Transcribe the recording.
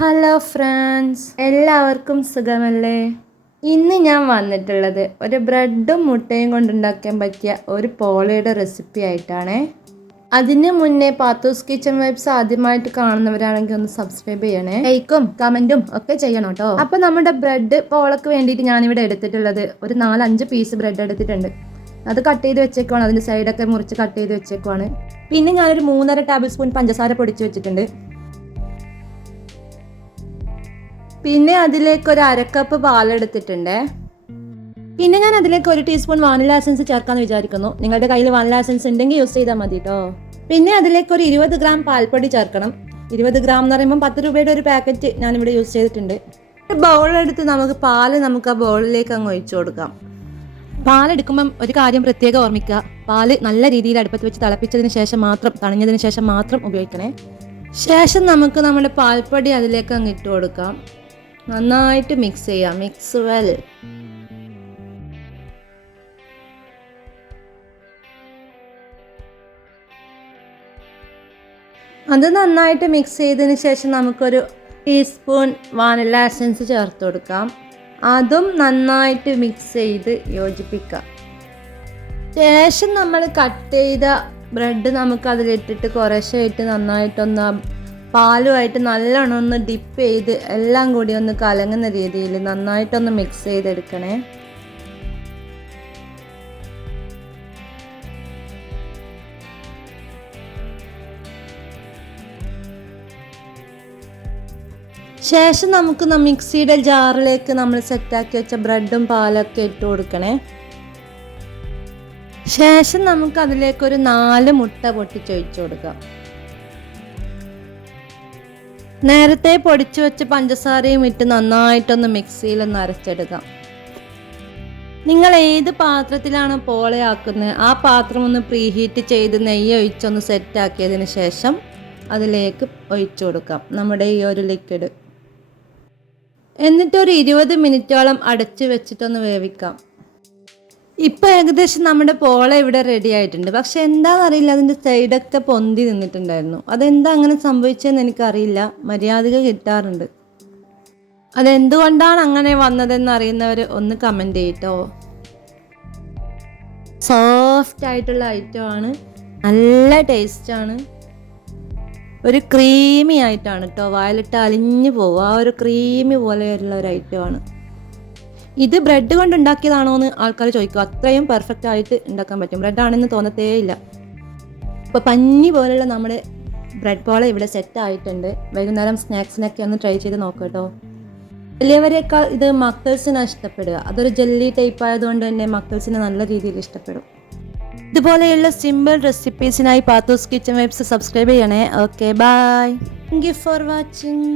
Hello friends എല്ലാവർക്കും സുഖമല്ലേ? ഇന്ന് ഞാൻ വന്നിട്ടുള്ളത് ഒരു ബ്രെഡും മുട്ടയും കൊണ്ടുണ്ടാക്കാൻ പറ്റിയ ഒരു പോളയുടെ റെസിപ്പി ആയിട്ടാണ്. അതിന് മുന്നേ പാത്തൂസ് കിച്ചൺ വൈബ്സ് ആദ്യമായിട്ട് കാണുന്നവരാണെങ്കിൽ ഒന്ന് സബ്സ്ക്രൈബ് ചെയ്യണേ. ലൈക്കും കമന്റും ഒക്കെ ചെയ്യണം കേട്ടോ അപ്പൊ നമ്മുടെ ബ്രെഡ് പോളക്ക് വേണ്ടിയിട്ട് ഞാനിവിടെ എടുത്തിട്ടുള്ളത് ഒരു നാലഞ്ച് പീസ് ബ്രെഡ് എടുത്തിട്ടുണ്ട്. അത് കട്ട് ചെയ്ത് വെച്ചേക്കുവാണ്. അതിന്റെ സൈഡൊക്കെ മുറിച്ച് കട്ട് ചെയ്ത് വെച്ചേക്കുവാണ്. പിന്നെ ഞാനൊരു മൂന്നര ടേബിൾ സ്പൂൺ പഞ്ചസാര പൊടിച്ച് വെച്ചിട്ടുണ്ട്. പിന്നെ അതിലേക്ക് ഒരു അരക്കപ്പ് പാലെടുത്തിട്ടുണ്ട്. പിന്നെ ഞാൻ അതിലേക്ക് ഒരു ടീസ്പൂൺ വാനില എസൻസ് ചേർക്കാന്ന് വിചാരിക്കുന്നു. നിങ്ങളുടെ കയ്യിൽ വാനില എസൻസ് ഉണ്ടെങ്കിൽ യൂസ് ചെയ്താൽ മതി കേട്ടോ പിന്നെ അതിലേക്ക് ഒരു ഇരുപത് ഗ്രാം പാൽപ്പൊടി ചേർക്കണം. ഇരുപത് ഗ്രാം എന്ന് പറയുമ്പോൾ പത്ത് രൂപയുടെ ഒരു പാക്കറ്റ് ഞാൻ ഇവിടെ യൂസ് ചെയ്തിട്ടുണ്ട് ബൗളെടുത്ത് നമുക്ക് പാൽ നമുക്ക് ആ ബൗളിലേക്ക് അങ്ങ് ഒഴിച്ചു കൊടുക്കാം. പാലെടുക്കുമ്പം ഒരു കാര്യം പ്രത്യേകം ഓർമ്മിക്കുക. പാൽ നല്ല രീതിയിൽ അടുപ്പത്ത് വെച്ച് തിളപ്പിച്ചതിന് ശേഷം മാത്രം തണിഞ്ഞതിന് ശേഷം മാത്രം ഉപയോഗിക്കണേ. ശേഷം നമുക്ക് നമ്മുടെ പാൽപ്പൊടി അതിലേക്ക് അങ്ങ് ഇട്ട് കൊടുക്കാം. നന്നായിട്ട് മിക്സ് ചെയ്യാം. മിക്സ് വെൽ അത് നന്നായിട്ട് മിക്സ് ചെയ്തതിന് ശേഷം നമുക്കൊരു ടീസ്പൂൺ വാനില എസൻസ് ചേർത്ത് കൊടുക്കാം. അതും നന്നായിട്ട് മിക്സ് ചെയ്ത് യോജിപ്പിക്കാം. ശേഷം നമ്മൾ കട്ട് ചെയ്ത ബ്രെഡ് നമുക്ക് അതിലിട്ടിട്ട് കുറേശ്ശായിട്ട് നന്നായിട്ടൊന്ന് പാലുമായിട്ട് നല്ലോണം ഒന്ന് ഡിപ്പ് ചെയ്ത് എല്ലാം കൂടി ഒന്ന് കലങ്ങുന്ന രീതിയിൽ നന്നായിട്ടൊന്ന് മിക്സ് ചെയ്തെടുക്കണേ. ശേഷം നമുക്ക് മിക്സിയുടെ ജാറിലേക്ക് നമ്മൾ സെറ്റാക്കി വെച്ച ബ്രെഡും പാലൊക്കെ ഇട്ട് കൊടുക്കണേ. ശേഷം നമുക്ക് അതിലേക്ക് ഒരു നാല് മുട്ട പൊട്ടിച്ചൊഴിച്ചു കൊടുക്കാം. നേരത്തെ പൊടിച്ചു വെച്ച പഞ്ചസാരയും ഇട്ട് നന്നായിട്ടൊന്ന് മിക്സിയിൽ ഒന്ന് അരച്ചെടുക്കാം. നിങ്ങൾ ഏത് പാത്രത്തിലാണ് പോളയാക്കുന്നത് ആ പാത്രം ഒന്ന് പ്രീഹീറ്റ് ചെയ്ത് നെയ്യ് ഒഴിച്ചൊന്ന് സെറ്റാക്കിയതിന് ശേഷം അതിലേക്ക് ഒഴിച്ചു കൊടുക്കാം. നമ്മുടെ ഈ ഒരു ലിക്വിഡ് എന്നിട്ടൊരു ഇരുപത് മിനിറ്റോളം അടച്ചു വെച്ചിട്ടൊന്ന് വേവിക്കാം. ഇപ്പം ഏകദേശം നമ്മുടെ പോള ഇവിടെ റെഡി ആയിട്ടുണ്ട്. പക്ഷെ എന്താണെന്നറിയില്ല അതിന്റെ സൈഡൊക്കെ പൊന്തി നിന്നിട്ടുണ്ടായിരുന്നു. അതെന്താ അങ്ങനെ സംഭവിച്ചതെന്ന് എനിക്കറിയില്ല. മര്യാദക കിട്ടാറുണ്ട്. അതെന്തുകൊണ്ടാണ് അങ്ങനെ വന്നതെന്ന് അറിയുന്നവർ ഒന്ന് കമന്റ് ചെയ്യട്ടോ. സോഫ്റ്റ് ആയിട്ടുള്ള ഐറ്റം ആണ്. നല്ല ടേസ്റ്റ് ആണ്. ഒരു ക്രീമി ആയിട്ടാണ് കേട്ടോ വായിലിട്ട് അലിഞ്ഞു പോകും ആ ഒരു ക്രീമി പോലെയുള്ള ഒരു ഐറ്റമാണ് ഇത് ബ്രെഡ് കൊണ്ട് ഉണ്ടാക്കിയതാണോ എന്ന് ആൾക്കാർ ചോദിക്കും. അത്രയും പെർഫെക്റ്റ് ആയിട്ട് ഉണ്ടാക്കാൻ പറ്റും. ബ്രെഡ് ആണെന്ന് തോന്നത്തേ ഇല്ല. ഇപ്പോൾ പഞ്ഞി പോലുള്ള നമ്മുടെ ബ്രെഡ് ബോൾ ഇവിടെ സെറ്റ് ആയിട്ടുണ്ട്. വൈകുന്നേരം സ്നാക്സിനൊക്കെ ഒന്ന് ട്രൈ ചെയ്ത് നോക്കാം കേട്ടോ വലിയവരെക്കാൾ ഇത് മക്കൾസിനാണ് ഇഷ്ടപ്പെടുക. അതൊരു ജെല്ലി ടൈപ്പ് ആയതുകൊണ്ട് തന്നെ മക്കൾസിന് നല്ല രീതിയിൽ ഇഷ്ടപ്പെടും. ഇതുപോലെയുള്ള സിമ്പിൾ റെസിപ്പീസിനായി പാത്തോസ് കിച്ചൺ വെബ്സ് സബ്സ്ക്രൈബ് ചെയ്യണേ. Okay bye thank you for watching